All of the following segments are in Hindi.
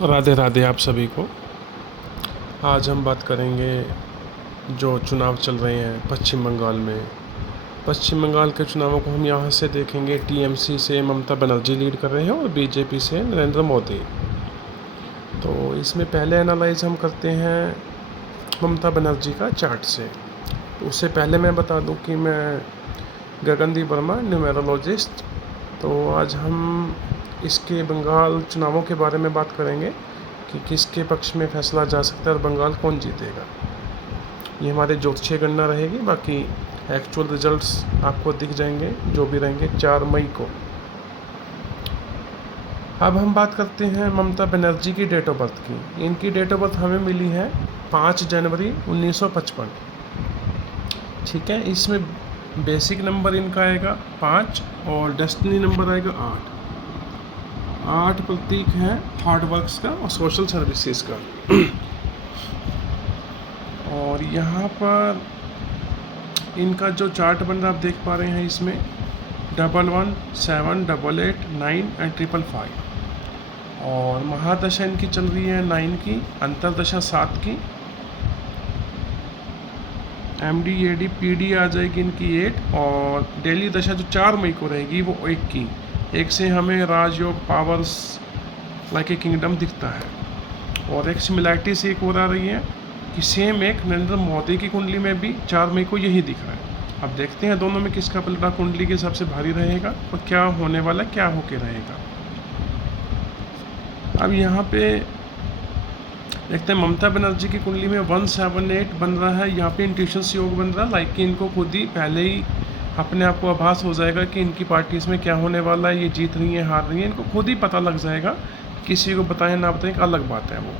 राधे राधे आप सभी को। आज हम बात करेंगे जो चुनाव चल रहे हैं पश्चिम बंगाल में। पश्चिम बंगाल के चुनावों को हम यहाँ से देखेंगे। टीएमसी से ममता बनर्जी लीड कर रहे हैं और बीजेपी से नरेंद्र मोदी। तो इसमें पहले एनालाइज हम करते हैं ममता बनर्जी का चार्ट से। तो उससे पहले मैं बता दूं कि मैं गगनदीप वर्मा, न्यूमेरोलॉजिस्ट। तो आज हम इसके बंगाल चुनावों के बारे में बात करेंगे कि किसके पक्ष में फैसला जा सकता है और बंगाल कौन जीतेगा। ये हमारे ज्योतिषीय गणना रहेगी। बाकी एक्चुअल रिजल्ट्स आपको दिख जाएंगे जो भी रहेंगे 4 मई को। अब हम बात करते हैं ममता बनर्जी की डेट ऑफ बर्थ की। इनकी डेट ऑफ बर्थ हमें मिली है 5 जनवरी 1955। ठीक है, इसमें बेसिक नंबर इनका आएगा 5 और डेस्टिनी नंबर आएगा 8। 8 प्रतीक है हार्ड वर्क्स का और सोशल सर्विसेज का। और यहाँ पर इनका जो चार्ट बन रहा है आप देख पा रहे हैं, इसमें 11, 7, 88, 9 एंड 555। और महादशा इनकी चल रही है 9 की, अंतरदशा 7 की, MD AD PD आ जाएगी इनकी 8, और डेली दशा जो 4 मई को रहेगी वो 1 की। 1 से हमें राजयोग, पावर्स, लाइक ए किंगडम दिखता है। और एक सिमिलैरिटी से एक और आ रही है कि सेम एक नरेंद्र मोदी की कुंडली में भी 4 मई को यही दिख रहा है। अब देखते हैं दोनों में किसका पलड़ा कुंडली के हिसाब से भारी रहेगा और क्या होने वाला, क्या होके रहेगा। अब यहाँ पे देखते हैं ममता बनर्जी की कुंडली में 178 बन रहा है। यहाँ पे इंट्यूशंस योग बन रहा है, लाइक कि इनको खुद ही पहले ही अपने आप को आभास हो जाएगा कि इनकी पार्टी इसमें क्या होने वाला है, ये जीत रही है, हार रही है, इनको खुद ही पता लग जाएगा। किसी को बताएं ना बताएं, एक अलग बात है वो।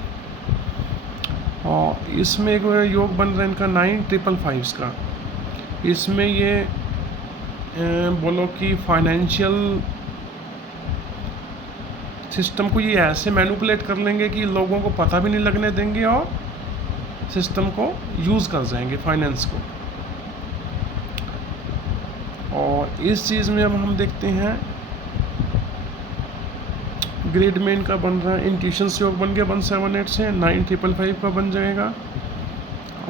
और इसमें एक योग बन रहा है इनका 9,555 का। इसमें ये बोलो कि फाइनेंशियल सिस्टम को ये ऐसे मैनिपुलेट कर लेंगे कि लोगों को पता भी नहीं लगने देंगे और सिस्टम को यूज़ कर जाएंगे, फाइनेंस को। और इस चीज़ में अब हम देखते हैं ग्रेड में इनका बन रहा है इंट्यूशन योग बन गया 178 से 9,555 का बन जाएगा।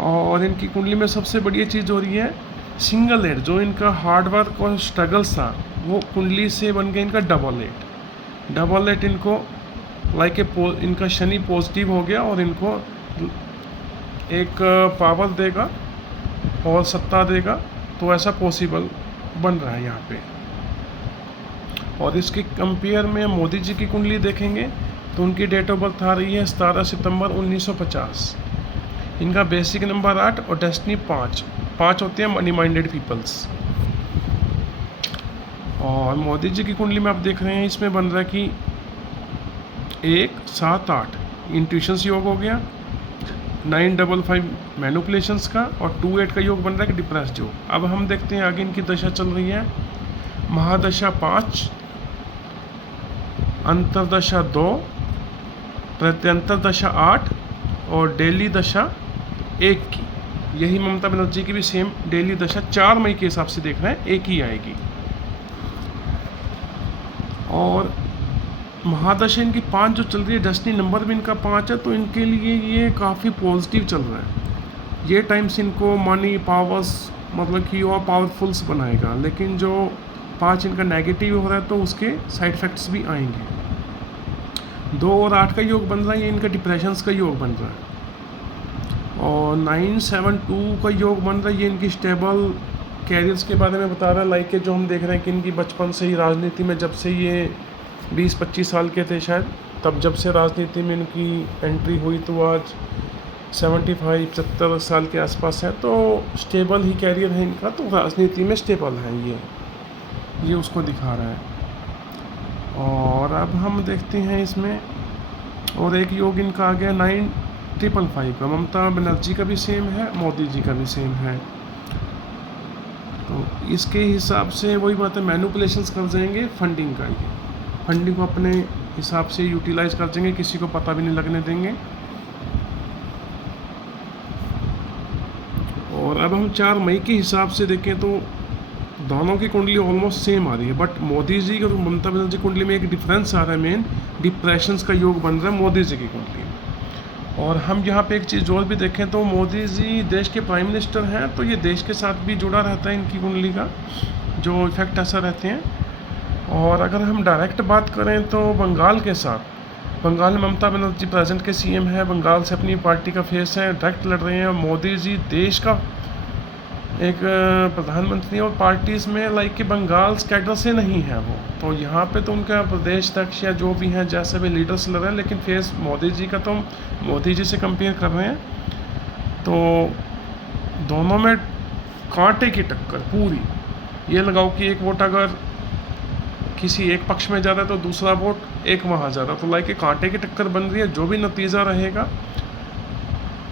और इनकी कुंडली में सबसे बढ़िया चीज़ हो रही है सिंगल 8, जो इनका हार्डवर्क और स्ट्रगल्स था वो कुंडली से बन गया इनका डबल 8 इनको लाइक इनका शनि पॉजिटिव हो गया और इनको एक पावर देगा और सत्ता देगा। तो ऐसा पॉसिबल बन रहा है यहाँ पे। और इसके कंपेयर में मोदी जी की कुंडली देखेंगे तो उनकी डेट ऑफ बर्थ आ रही है 17 सितंबर 1950। इनका बेसिक नंबर 8 और डेस्टिनी 5 होते हैं मनी माइंडेड पीपल्स। और मोदी जी की कुंडली में आप देख रहे हैं इसमें बन रहा है कि 1, 7, 8 इंट्यूशंस योग हो गया, 955 मैनिपुलेशंस का, और 28 का योग बन रहा है कि डिप्रेस्ड योग। अब हम देखते हैं आगे इनकी दशा चल रही है महादशा 5, अंतरदशा 2, प्रत्यंतर दशा 8 और डेली दशा 1 की। यही ममता बनर्जी की भी सेम डेली दशा 4 मई के हिसाब से देख रहे हैं 1 ही आएगी। और महादशा इनकी 5 जो चल रही है, डेस्टिनी नंबर भी इनका 5 है, तो इनके लिए ये काफ़ी पॉजिटिव चल रहा है। ये टाइम्स इनको मनी, पावर्स, मतलब कि और पावरफुल्स बनाएगा। लेकिन जो 5 इनका नेगेटिव हो रहा है तो उसके साइड इफ़ेक्ट्स भी आएंगे। 2 और 8 का योग बन रहा है, ये इनका डिप्रेशंस का योग बन रहा है। और 972 का योग बन रहा है, ये इनकी स्टेबल कैरियर्स के बारे में बता रहा है। लाइक जो हम देख रहे हैं कि इनकी बचपन से ही राजनीति में, जब से ये 20-25 साल के थे शायद, तब जब से राजनीति में इनकी एंट्री हुई तो आज 75-70 साल के आसपास है। तो स्टेबल ही कैरियर है इनका, तो राजनीति में स्टेबल है ये उसको दिखा रहा है। और अब हम देखते हैं इसमें और एक योग इनका आ गया 9,555 का। ममता बनर्जी का भी सेम है, मोदी जी का भी सेम है। तो इसके हिसाब से वही बात है, मैनिपुलेशंस कर जाएंगे फंडिंग का। ये फंडिंग को अपने हिसाब से यूटिलाइज कर देंगे, किसी को पता भी नहीं लगने देंगे। और अब हम 4 मई के हिसाब से देखें तो दोनों की कुंडली ऑलमोस्ट सेम आ रही है, बट मोदी जी और ममता बनर्जी कुंडली में एक डिफरेंस आ रहा है। मेन डिप्रेशंस का योग बन रहा है मोदी जी की कुंडली में। और हम यहाँ पे एक चीज़ और भी देखें तो मोदी जी देश के प्राइम मिनिस्टर हैं, तो ये देश के साथ भी जुड़ा रहता है इनकी कुंडली का जो इफेक्ट ऐसा रहते हैं। और अगर हम डायरेक्ट बात करें तो बंगाल के साथ, बंगाल में ममता बनर्जी प्रेजेंट के सीएम है, बंगाल से अपनी पार्टी का फेस है, डायरेक्ट लड़ रहे हैं। मोदी जी देश का एक प्रधानमंत्री और पार्टीज़ में लाइक कि बंगाल कैडर से नहीं है वो, तो यहाँ पे तो उनका प्रदेश अध्यक्ष या जो भी हैं जैसे भी लीडर्स लड़ रहे हैं, लेकिन फेस मोदी जी का तो मोदी जी से कंपेयर कर रहे हैं। तो दोनों में कांटे की टक्कर पूरी। ये लगाओ कि एक वोट अगर किसी एक पक्ष में जा रहा है तो दूसरा वोट एक वहाँ जा रहा है, तो लाइक कांटे की टक्कर बन रही है। जो भी नतीजा रहेगा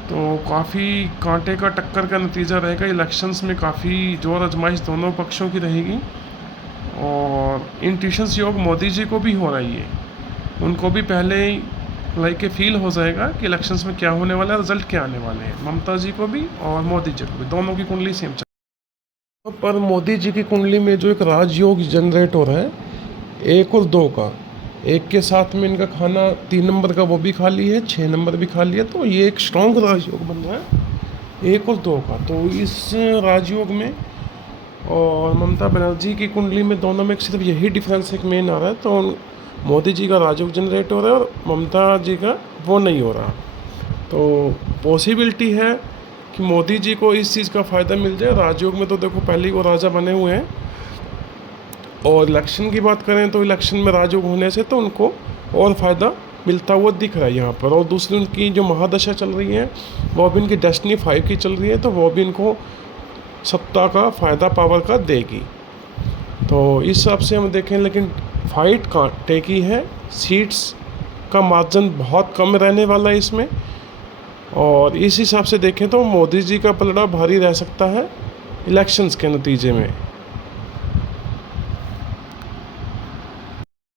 तो काफ़ी कांटे का टक्कर का नतीजा रहेगा। इलेक्शंस में काफ़ी जोर आजमाइश दोनों पक्षों की रहेगी। और इंट्यूशंस योग मोदी जी को भी हो रही है, उनको भी पहले ही लाइक के फील हो जाएगा कि इलेक्शंस में क्या होने वाला है, रिजल्ट क्या आने वाले हैं। ममता जी को भी और मोदी जी को भी, दोनों की कुंडली सेम चल। पर मोदी जी की कुंडली में जो एक राजयोग जनरेट हो रहा है 1 और 2 का, 1 के साथ में इनका खाना 3 नंबर का वो भी खाली है, 6 नंबर भी खाली है, तो ये एक स्ट्रॉन्ग राजयोग बन रहा है 1 और 2 का। तो इस राजयोग में और ममता बनर्जी की कुंडली में दोनों में सिर्फ यही डिफरेंस एक मेन आ रहा है। तो मोदी जी का राजयोग जनरेट हो रहा है और ममता जी का वो नहीं हो रहा। तो पॉसिबिलिटी है कि मोदी जी को इस चीज़ का फ़ायदा मिल जाए। राजयोग में तो देखो पहले ही वो राजा बने हुए हैं। और इलेक्शन की बात करें तो इलेक्शन में राजयोग होने से तो उनको और फ़ायदा मिलता हुआ दिख रहा है यहाँ पर। और दूसरी उनकी जो महादशा चल रही है वो भी इनकी डेस्टिनी 5 की चल रही है, तो वो भी इनको सत्ता का फ़ायदा पावर का देगी। तो इस हिसाब से हम देखें, लेकिन फाइट कांटे की है, सीट्स का मार्जिन बहुत कम रहने वाला है इसमें। और इस हिसाब से देखें तो मोदी जी का पलड़ा भारी रह सकता है इलेक्शंस के नतीजे में।